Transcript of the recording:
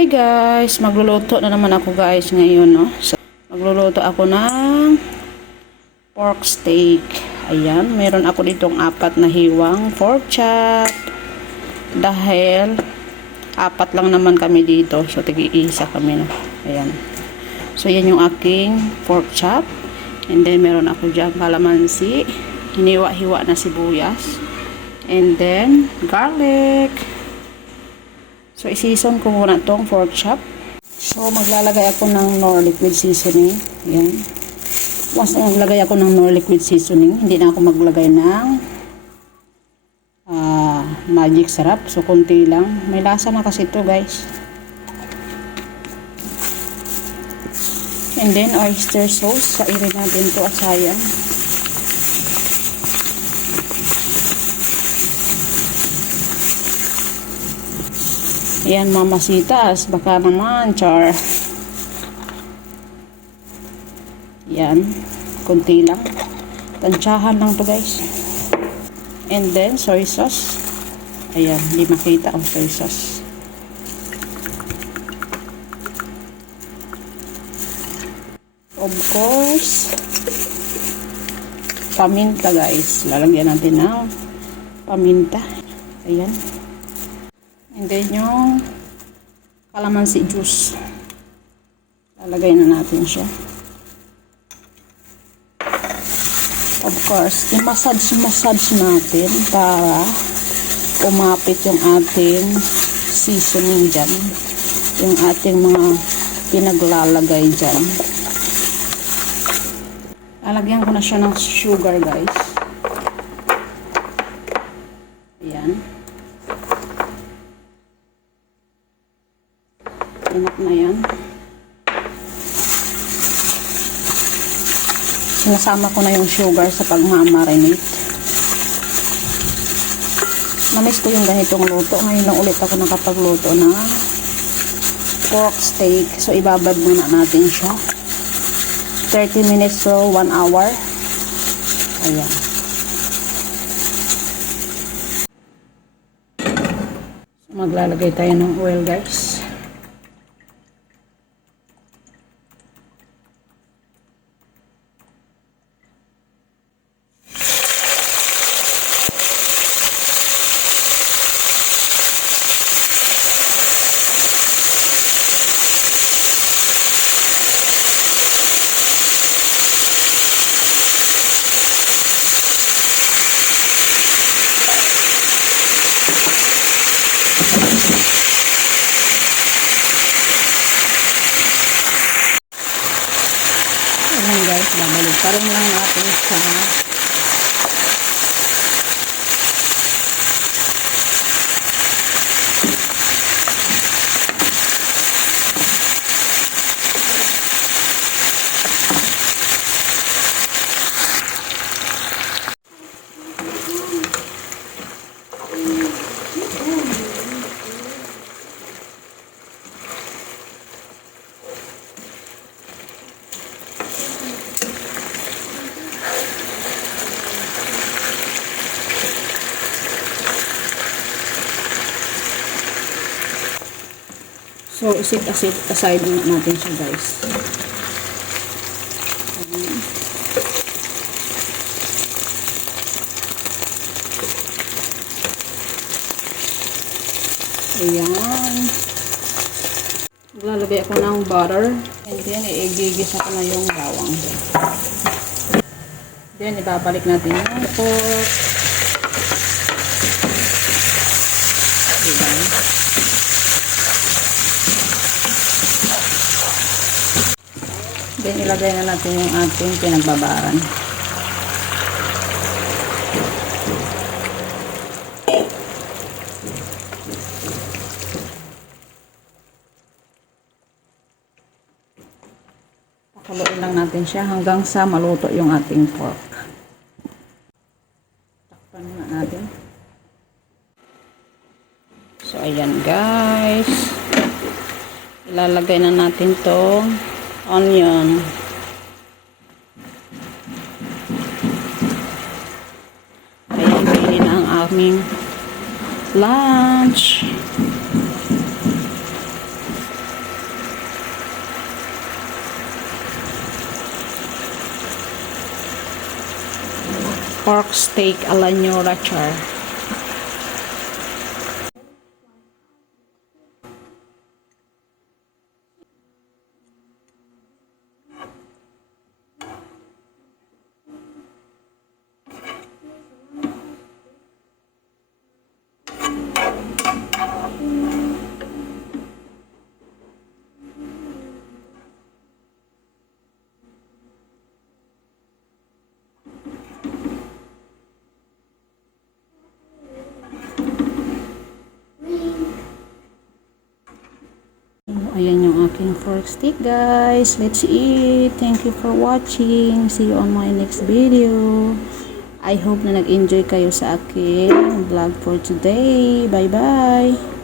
Hi guys, magluluto na naman ako guys ngayon, no. So, magluluto ako ng pork steak. Ayan, meron ako ditong apat na hiwang pork chop. Dahil apat lang naman kami dito, so tigi-isa kami, no. Ayan. So yan yung aking pork chop. And then meron ako diyan kalamansi, hiniwa-hiwa na sibuyas. And then garlic. So, isison ko muna tong pork chop. So, maglalagay ako ng nor liquid seasoning. Yan. Once na maglagay ako ng nor liquid seasoning, hindi na ako maglagay ng ah, magic sarap. So, konti lang. May lasa na kasi ito, guys. And then, oyster sauce. Sairin natin to at sayang. Ayan, mamasitas. Baka naman, char. Yan. Kunti lang. Tansyahan lang to guys. And then, soy sauce. Ayan, hindi makita ang soy sauce. Of course, paminta guys. Lalagyan natin ng paminta. Ayan. And then yung calamansi juice. Lalagay na natin siya. Of course, i-massage-massage natin para umapit yung ating seasoning dyan. Yung ating mga pinaglalagay dyan. Lalagyan ko na siya ng sugar guys. Sinasama ko na yung sugar sa pagmamarinate. Namiss ko yung ganitong luto. Ngayon lang ulit ako nakapagluto na pork steak. So, ibabad muna natin siya. 30 minutes to 1 hour. Ayan. So, maglalagay tayo ng oil guys. Ayan guys, babalik pa rin lang natin sa So, isit asit aside natin siya guys. Ayan. Maglalagay ako ng butter. And then, iigigisa ko na yung bawang. Then, ibabalik natin yung pork. Ayan. Then, ilagay na natin yung ating pinagbabaran. Pakuluin lang natin siya hanggang sa maluto yung ating pork. Takpan muna natin. So, ayan guys. Ilalagay na natin tong onion. Ayan, kainin na ang aming lunch. Pork steak ala nyora char. Aking fork stick guys. Let's eat. Thank you for watching. See you on my next video. I hope na nag-enjoy kayo sa aking vlog for today. Bye bye.